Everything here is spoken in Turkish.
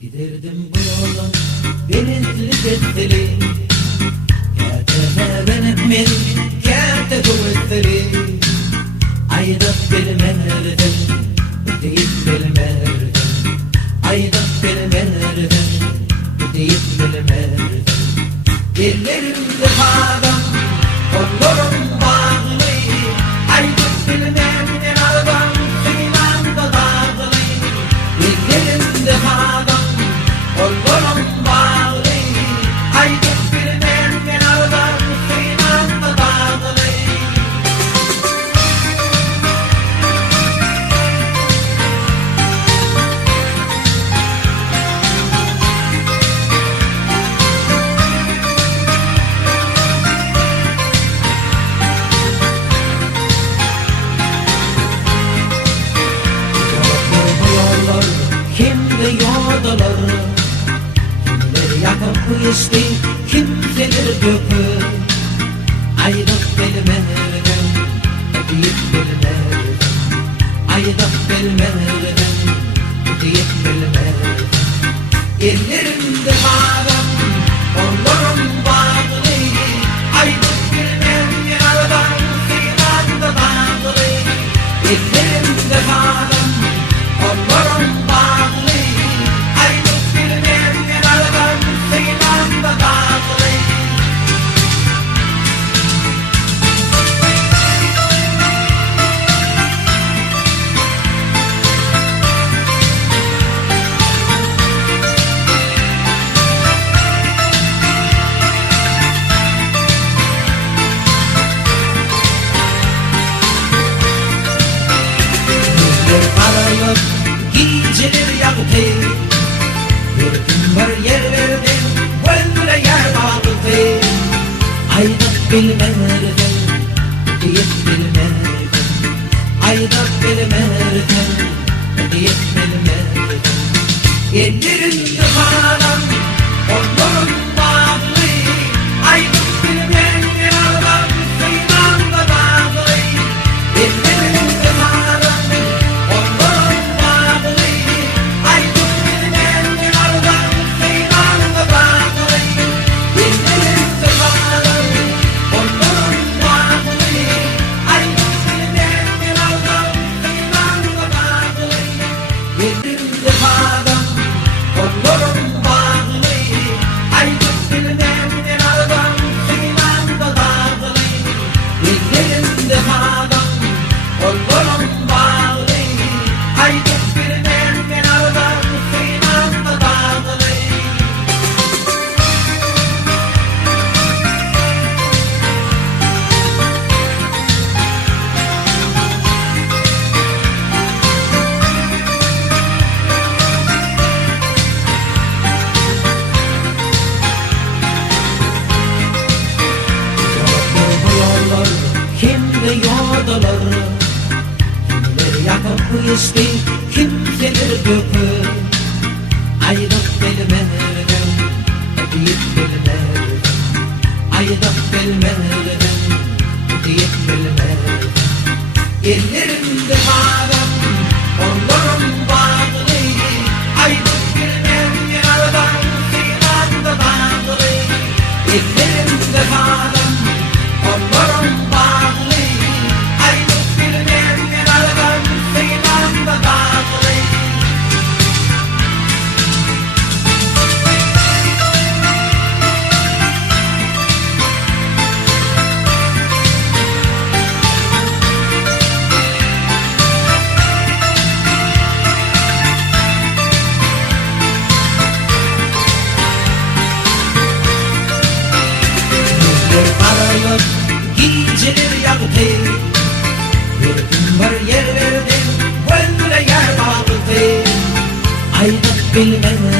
Giderdim bu yolun denizli gezdeli, kâte benim min kâte kuvvetleri. Aydıp bilmerdim, deyip bilmerdim. Aydıp bilmerdim, deyip bilmerdim. Ellerimde bağlam, kollarım bağlı. Aydıp bilmerdim, aldım suyla dağlı. Ellerimde bağlam, kollarım bağlı. Aydıp bilmerdim, aldım suyla dağlı. Kimde yoldaları, kimleri yakıp içti, kimseleri döküp. Aydıp bilmerdim, deyip bilmerdim. Aydıp bilmerdim, deyip bilmerdim. Ellerimde bağlam, kollarım bağlı. Aydıp bilmerdim, aldım suyla dağlı. Ellerimde bağlam, kollarım bağlı. Aydıp bilmerdim, aldım suyla dağlı. Yüzler kararlık, geceler yaktı. Bir gün var yer verdim, böyle yer bağladı. Aydıp bilmerdim, deyip bilmerdim. Aydıp bilmerdim, deyip bilmerdim. Ellerimde bağlam, kollarım bağlı. Aydıp bilmerdim, aldım suyla dağlı. Ellerimde bağlam, kollarım bağlı. Aydıp bilmerdim, aldım suyla dağlı. Ellerimde bağlam, kollarım bağlı. Aydıp bilmerdim, aldım suyla dağlı. Ellerimde bağlam, kollarım bağlı. Aydıp bilmerdim, aldım suyla dağlı. Ellerimde bağlam, kollarım bağlı. Aydıp bilmerdim, aldım suyla dağlı. Bu yollar kimde yoldaları, kimleri yakıp içti, kimseleri döküp. Aydıp bilmerdim, deyip bilmerdim. Aydıp bilmerdim, deyip bilmerdim. Ellerimde bağlam, kollarım bağlı. Aydıp bilmerdim, aldım suyla dağlı. Ellerimde bağlam, kollarım bağlı. Aydıp bilmerdim, aldım suyla dağlı. Yüzler kararlık, geceler yaktı. Bir gün var yer verdim, böyle yer bağladı. Aydıp bilmerdim,